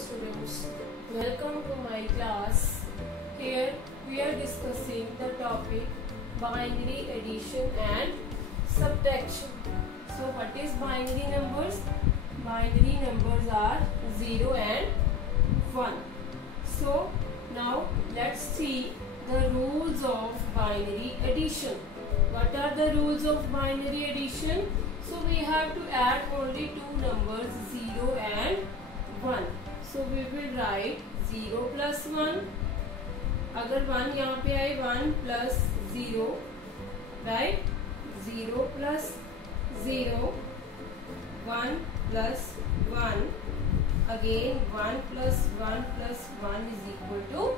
students, welcome to my class. Here we are discussing the topic binary addition and subtraction. So what is binary numbers? Binary numbers are 0 and 1. So now let's see the rules of binary addition. What are the rules of binary addition? So we have to add only two numbers 0 and 1. So we will write 0 plus 1. अगर 1 यहाँ पे आए 1 plus 0, right? 0 plus 0, 1 plus 1, again 1 plus 1 plus 1 is equal to.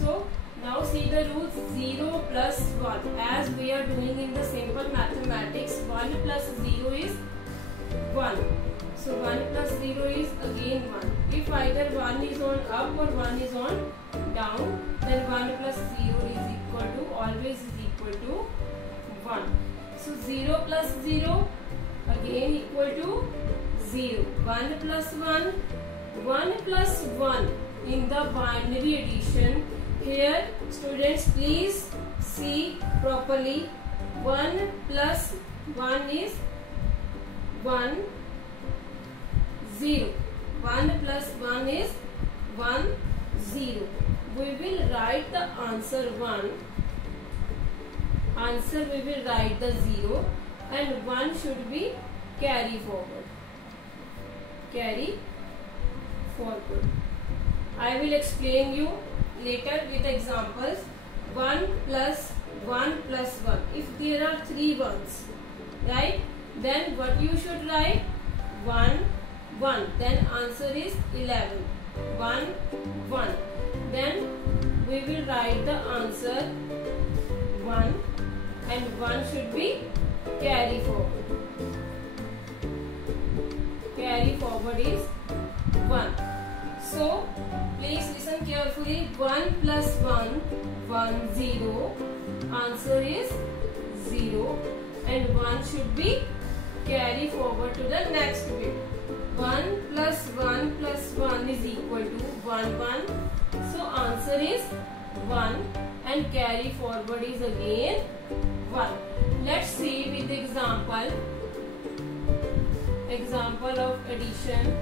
So now see the rules. 0 plus 1, as we are doing in the simple mathematics, 1 plus 0 is 1. So 1 plus 0 is again 1. If either 1 is on up or 1 is on down, then 1 plus 0 is equal to, always is equal to 1. So 0 plus 0 again equal to 0. 1 plus 1, 1 plus 1 in the binary addition. Here students, please see properly. 1 plus 1 is 1, 0. 1 plus 1 is 1, 0. We will write the answer 1. Answer we will write the 0 and 1 should be carry forward. Carry forward. I will explain you later with examples. 1 plus 1 plus 1. If there are 3 ones, right, then what you should write? 1, 1. Then answer is 11. 1, 1. Then we will write the answer 1 and 1 should be carry forward. Carry forward is 1. So please listen carefully. 1 plus 1, 1, 0. Answer is 0 and 1 should be carry forward to the next bit. 1 plus 1 plus 1 is equal to 1, 1. So answer is 1 and carry forward is again 1. Let's see with the example. Example of addition.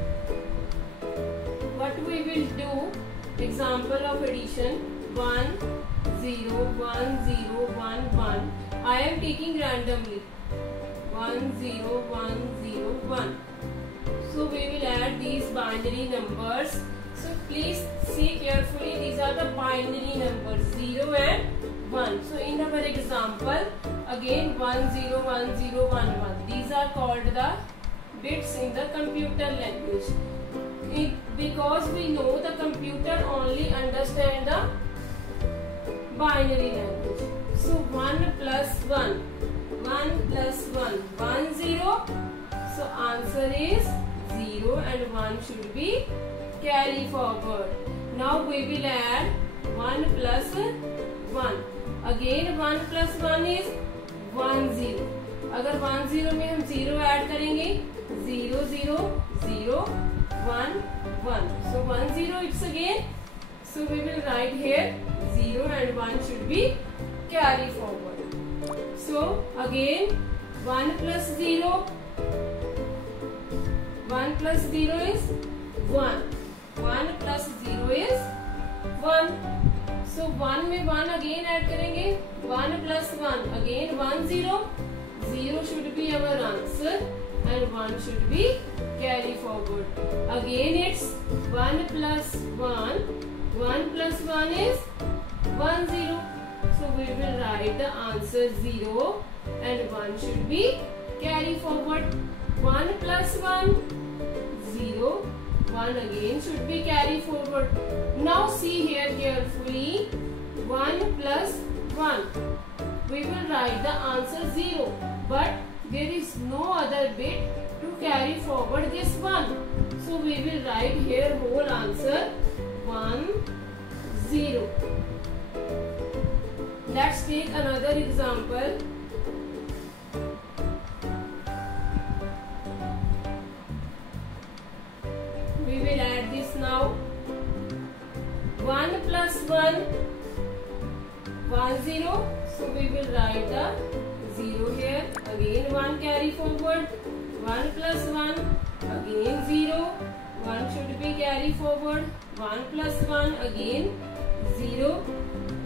What we will do? Example of addition. 1, 0, 1, 0, 1, 1. I am taking randomly. 1, 0, 1, 0, 1. So we will add these binary numbers. So please see carefully. These are the binary numbers 0 and 1. So in our example, again 1, 0, 1, 0, 1, 1. These are called the bits in the computer language. Because we know the computer only understand the binary language. So 1 plus 1, 1 plus 1, 1, 0. So answer is 0 and 1 should be carry forward. Now we will add 1 plus 1. Again 1 plus 1 is 1, 0. अगर 1, 0 में हम 0 add करेंगे 0, 0, 0, 1, 1. So 1, 0 it's again. So we will write here 0 and 1 should be carry forward. So again 1 plus 0. 1 plus 0 is 1. 1 plus 0 is 1. So 1 में 1 again add करेंगे. 1 plus 1 again 1, 0. 0 should be our answer and 1 should be carry forward. Again it's 1 plus 1. 1 plus 1 is 1, 0. So we will write the answer 0 and 1 should be carry forward. 1 plus 1, 0. 1 again should be carry forward. Now see here carefully. 1 plus 1. We will write the answer 0. But there is no other bit to carry forward this 1. So we will write here whole answer 1, 0. Let's take another example. We will add this now. forward. 1 plus 1 again 0. 1 should be carry forward. 1 plus 1 again 0.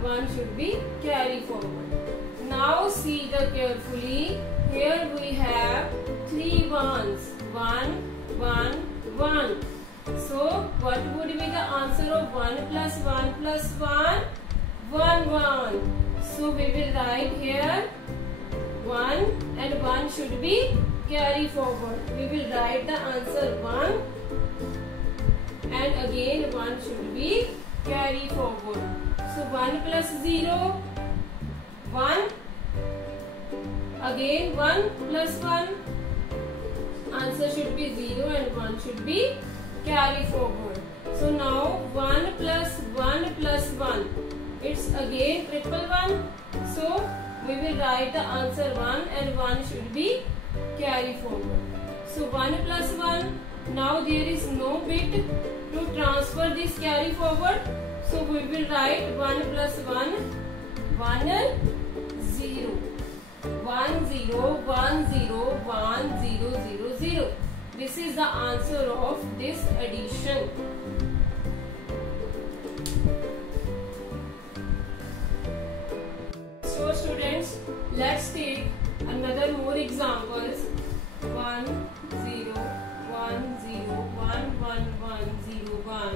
1 should be carry forward. Now see the carefully. Here we have 3 ones. 1, 1, 1. So what would be the answer of 1 plus 1 plus 1? 1, 1. So we will write here 1 and 1 should be carry forward. We will write the answer 1 and again 1 should be carry forward. So 1 plus 0, 1. Again 1 plus 1. Answer should be 0 and 1 should be carry forward. So now 1 plus 1 plus 1. It's again triple 1. So we will write the answer 1 and 1 should be carry forward. So 1 plus 1. Now there is no bit to transfer this carry forward. So we will write 1 plus 1. 1 and 0. 1 0 1 0 1 0 0 0. This is the answer of this addition. So students, let's take another more examples. 1 0 1 0 1 1 1 0 1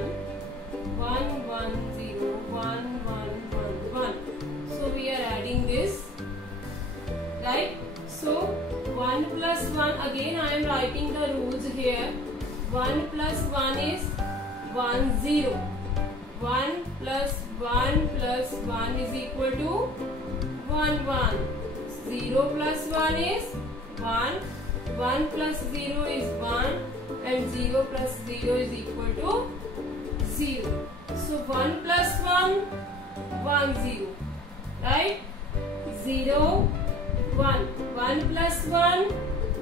1 1 0 1 1 1 1. So we are adding this, right? So 1 plus 1, again I am writing the rules here. 1 plus 1 is 1 0. 1 plus 1 plus 1 is equal to 1 1. 0 plus 1 is 1. 1 plus 0 is 1 and 0 plus 0 is equal to 0. So 1 plus 1, 1 0, right? 0 1. 1 plus 1,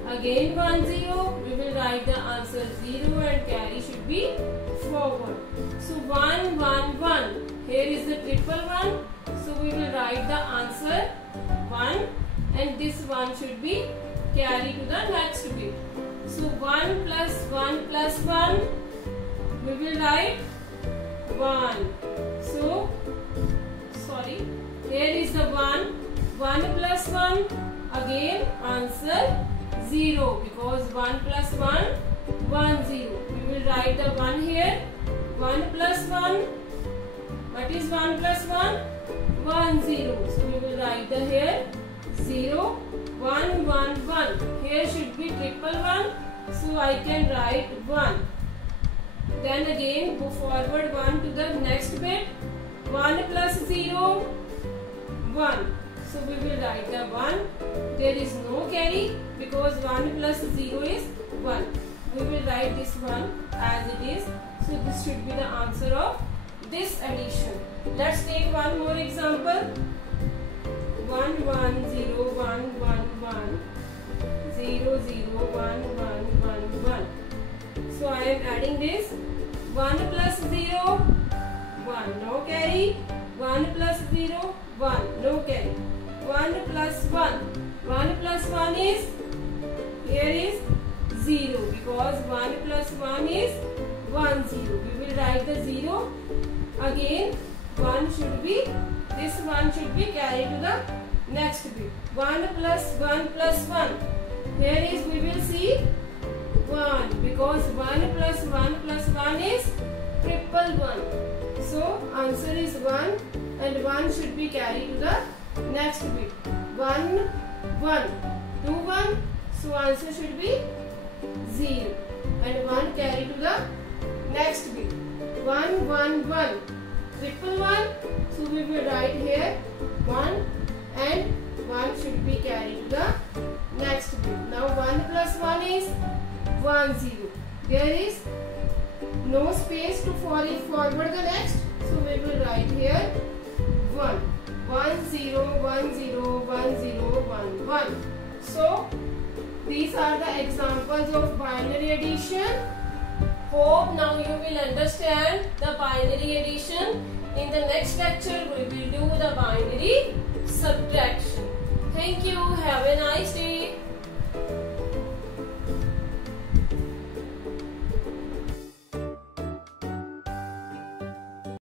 again 1 0. We will write the answer 0 and carry should be forward. So 1 1 1. Here is the triple 1. So we will write the answer 1 and this 1 should be carried to the next bit. So 1 plus 1 plus 1. We will write 1. So sorry. Here is the 1. 1 plus 1. Again answer 0 because 1 plus 1, 1 0. We will write the 1 here. 1 plus 1. What is 1 plus 1? 1 0. So we will write the here 0 1 1 1. Here should be triple 1. So I can write 1. Then again go forward 1 to the next bit. 1 plus 0 1. So we will write the 1. There is no carry because 1 plus 0 is 1. We will write this 1 as it is. So this should be the answer of this addition. Let's take one more example. 1 1 0 1 1 1 0 0 1 1 1 1. So I am adding this. 1 plus 0 1, no carry. 1 plus 0 1, no carry. 1 plus 1. 1 plus 1 is, here is 0 because 1 plus 1 is 1 0. We will write the 0. Again 1 should be, this 1 should be carried to the next bit. 1 plus 1 plus 1. Here is, we will see 1 because 1 plus 1 plus 1 is triple 1. So answer is 1 and 1 should be carried to the next bit. 1 1 2 1. So answer should be 0 and 1 carried to the next bit. 1 1 1 triple 1. So we will write here 1 and 1 should be carried to the next bit. Now 1 plus 1 is 1 0. There is no space to forward the next. So we will write here 1 1 0 1 0 1 0 1 1. So these are the examples of binary addition. Hope now you will understand the binary addition. In the next lecture we will do the binary